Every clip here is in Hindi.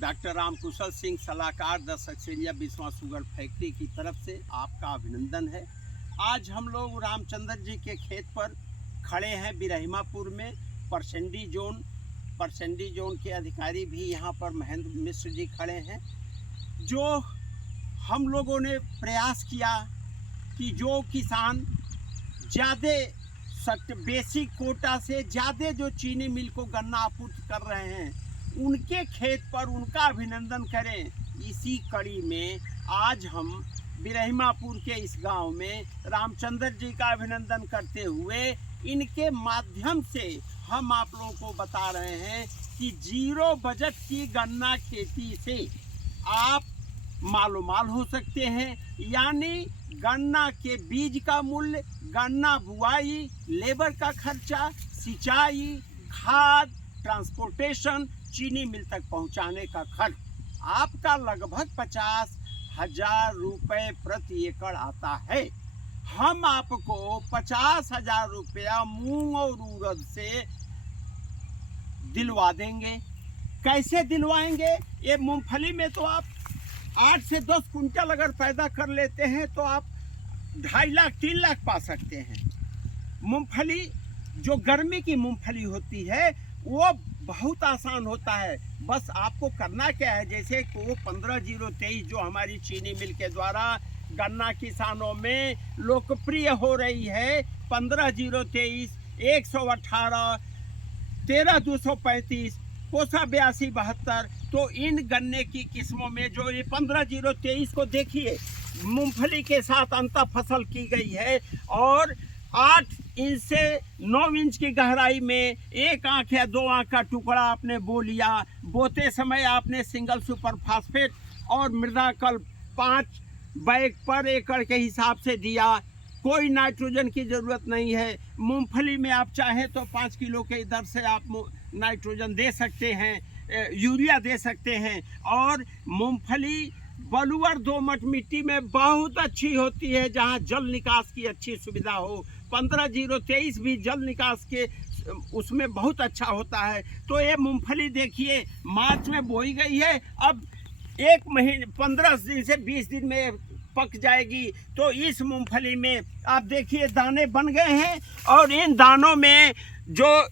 डॉक्टर रामकुशल सिंह सलाहकार 10 सक्सेरिया बिस्वा शुगर फैक्ट्री की तरफ से आपका अभिनंदन है। आज हम लोग रामचंद्र जी के खेत पर खड़े हैं बिरहिमापुर में। परसेंडी जोन के अधिकारी भी यहाँ पर महेंद्र मिश्र जी खड़े हैं। जो हम लोगों ने प्रयास किया कि जो किसान ज़्यादा बेसिक कोटा से ज़्यादा जो चीनी मिल को गन्ना आपूर्ति कर रहे हैं उनके खेत पर उनका अभिनंदन करें। इसी कड़ी में आज हम बिरहिमापुर के इस गांव में रामचंद्र जी का अभिनंदन करते हुए इनके माध्यम से हम आप लोगों को बता रहे हैं कि जीरो बजट की गन्ना खेती से आप मालोमाल हो सकते हैं। यानी गन्ना के बीज का मूल्य, गन्ना बुआई, लेबर का खर्चा, सिंचाई, खाद, ट्रांसपोर्टेशन, चीनी मिल तक पहुंचाने का खर्च आपका लगभग 50,000 रुपये प्रति एकड़ आता है। हम आपको 50,000 रुपया मूंग और उड़द से दिलवा देंगे। कैसे दिलवाएंगे? ये मूंगफली में तो आप 8 से 10 कुंटल अगर पैदा कर लेते हैं तो आप 2.5 लाख 3 लाख पा सकते हैं। मूंगफली जो गर्मी की मूंगफली होती है वो बहुत आसान होता है। बस आपको करना क्या है, जैसे को 15-023 जो हमारी चीनी मिल के द्वारा गन्ना किसानों में लोकप्रिय हो रही है, 15-023, 118, 13-235, कोसा 82-72। तो इन गन्ने की किस्मों में जो ये 15-023 को देखिए, मूंगफली के साथ अंतर फसल की गई है और 8 इंच से 9 इंच की गहराई में 1 आंख या 2 आंख का टुकड़ा आपने बो लिया। बोते समय आपने सिंगल सुपर फास्फेट और मृदाकल 5 बैग पर एकड़ के हिसाब से दिया। कोई नाइट्रोजन की ज़रूरत नहीं है। मूंगफली में आप चाहें तो 5 किलो के दर से आप नाइट्रोजन दे सकते हैं, यूरिया दे सकते हैं। और मूंगफली बलुअर दोमट मिट्टी में बहुत अच्छी होती है, जहां जल निकास की अच्छी सुविधा हो। 15-023 भी जल निकास के उसमें बहुत अच्छा होता है। तो ये मूंगफली देखिए मार्च में बोई गई है, अब 1 महीने 15 दिन से 20 दिन में पक जाएगी। तो इस मूंगफली में आप देखिए दाने बन गए हैं और इन दानों में जो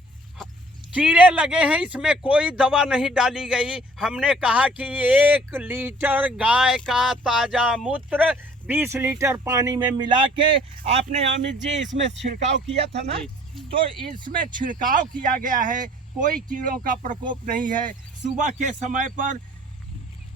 कीड़े लगे हैं इसमें कोई दवा नहीं डाली गई। हमने कहा कि 1 लीटर गाय का ताज़ा मूत्र 20 लीटर पानी में मिला के, आपने अमित जी इसमें छिड़काव किया था ना, तो इसमें छिड़काव किया गया है। कोई कीड़ों का प्रकोप नहीं है। सुबह के समय पर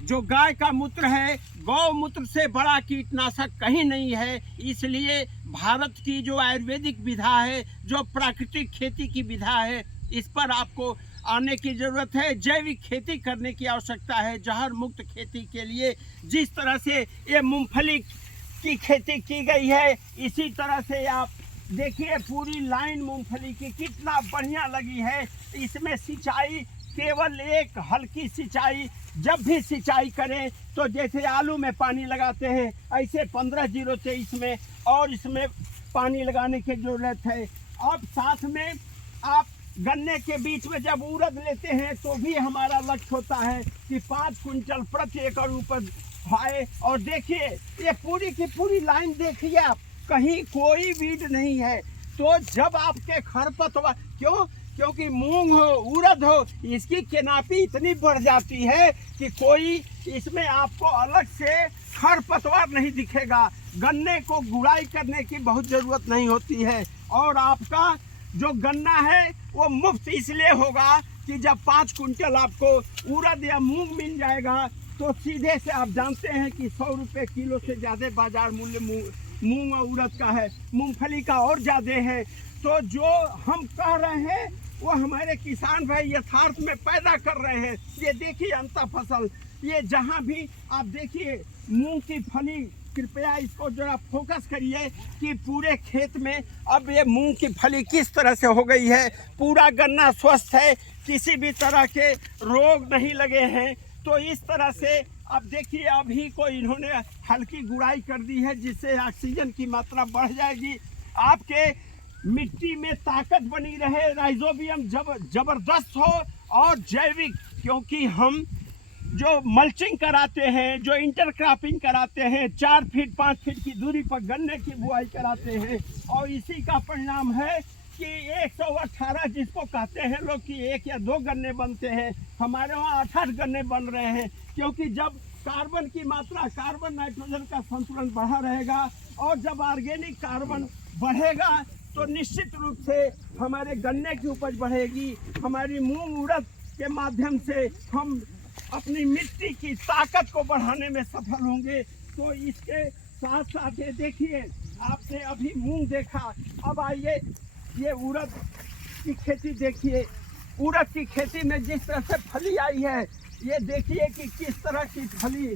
जो गाय का मूत्र है, गौमूत्र से बड़ा कीटनाशक कहीं नहीं है। इसलिए भारत की जो आयुर्वेदिक विधा है, जो प्राकृतिक खेती की विधा है, इस पर आपको आने की ज़रूरत है। जैविक खेती करने की आवश्यकता है। जहर मुक्त खेती के लिए जिस तरह से ये मूंगफली की खेती की गई है, इसी तरह से आप देखिए पूरी लाइन मूंगफली की कितना बढ़िया लगी है। इसमें सिंचाई केवल एक हल्की सिंचाई, जब भी सिंचाई करें तो जैसे आलू में पानी लगाते हैं ऐसे 15-023 में और इसमें पानी लगाने की ज़रूरत है। अब साथ में आप गन्ने के बीच में जब उड़द लेते हैं तो भी हमारा लक्ष्य होता है कि 5 कुंटल प्रति एकड़ उपज आए। और देखिए ये पूरी की पूरी लाइन देखिए आप, कहीं कोई बीज नहीं है। तो जब आपके खरपतवार, क्योंकि मूंग हो उड़द हो, इसकी केनापी इतनी बढ़ जाती है कि कोई इसमें आपको अलग से खरपतवार नहीं दिखेगा। गन्ने को गुड़ाई करने की बहुत ज़रूरत नहीं होती है। और आपका जो गन्ना है वो मुफ्त इसलिए होगा कि जब 5 कुंटल आपको उड़द या मूंग मिल जाएगा तो सीधे से आप जानते हैं कि 100 रुपये किलो से ज़्यादा बाजार मूल्य मूंग और उड़द का है, मूंगफली का और ज़्यादा है। तो जो हम कह रहे हैं वो हमारे किसान भाई यथार्थ में पैदा कर रहे हैं। ये देखिए अंतर फसल, ये जहाँ भी आप देखिए मूंग की फली, कृपया इसको जरा फोकस करिए कि पूरे खेत में अब ये मूंग की फली किस तरह से हो गई है। पूरा गन्ना स्वस्थ है, किसी भी तरह के रोग नहीं लगे हैं। तो इस तरह से अब देखिए अभी को इन्होंने हल्की गुड़ाई कर दी है, जिससे ऑक्सीजन की मात्रा बढ़ जाएगी, आपके मिट्टी में ताकत बनी रहे, राइजोबियम जबरदस्त हो और जैविक, क्योंकि हम जो मल्चिंग कराते हैं, जो इंटरक्रॉपिंग कराते हैं, 4 फीट 5 फीट की दूरी पर गन्ने की बुआई कराते हैं, और इसी का परिणाम है कि 118 जिसको कहते हैं लोग कि 1 या 2 गन्ने बनते हैं, हमारे वहाँ 8-8 गन्ने बन रहे हैं। क्योंकि जब कार्बन की मात्रा, कार्बन नाइट्रोजन का संतुलन बढ़ा रहेगा, और जब ऑर्गेनिक कार्बन बढ़ेगा तो निश्चित रूप से हमारे गन्ने की उपज बढ़ेगी। हमारी मूंग उड़द के माध्यम से हम अपनी मिट्टी की ताकत को बढ़ाने में सफल होंगे। तो इसके साथ साथ ये देखिए, आपने अभी मूंग देखा, अब आइए ये उड़द की खेती देखिए। उड़द की खेती में जिस तरह से फली आई है, ये देखिए कि किस तरह की फली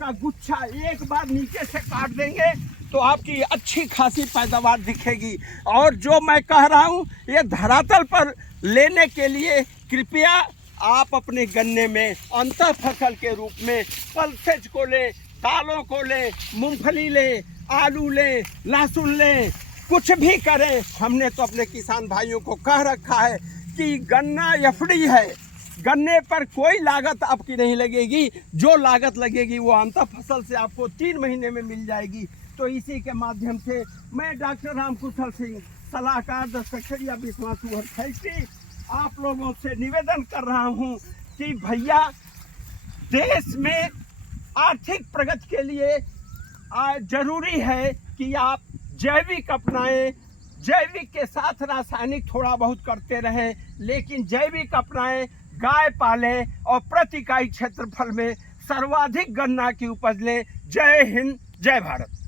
का गुच्छा, एक बार नीचे से काट देंगे तो आपकी अच्छी खासी पैदावार दिखेगी। और जो मैं कह रहा हूँ, ये धरातल पर लेने के लिए कृपया आप अपने गन्ने में अंतर फसल के रूप में पल्सेज को लें, दालों को लें, मूंगफली लें, आलू लें, लहसुन लें, कुछ भी करें। हमने तो अपने किसान भाइयों को कह रखा है कि गन्ना एफडी है, गन्ने पर कोई लागत आपकी नहीं लगेगी, जो लागत लगेगी वो अंतर फसल से आपको 3 महीने में मिल जाएगी। तो इसी के माध्यम से मैं डॉक्टर रामकुशल सिंह, सलाहकार the Saksaria Biswa sugar factory, आप लोगों से निवेदन कर रहा हूं कि भैया, देश में आर्थिक प्रगति के लिए जरूरी है कि आप जैविक अपनाएं। जैविक के साथ रासायनिक थोड़ा बहुत करते रहें, लेकिन जैविक अपनाएं, गाय पालें और प्रति इकाई क्षेत्रफल में सर्वाधिक गन्ना की उपज लें। जय हिंद, जय भारत।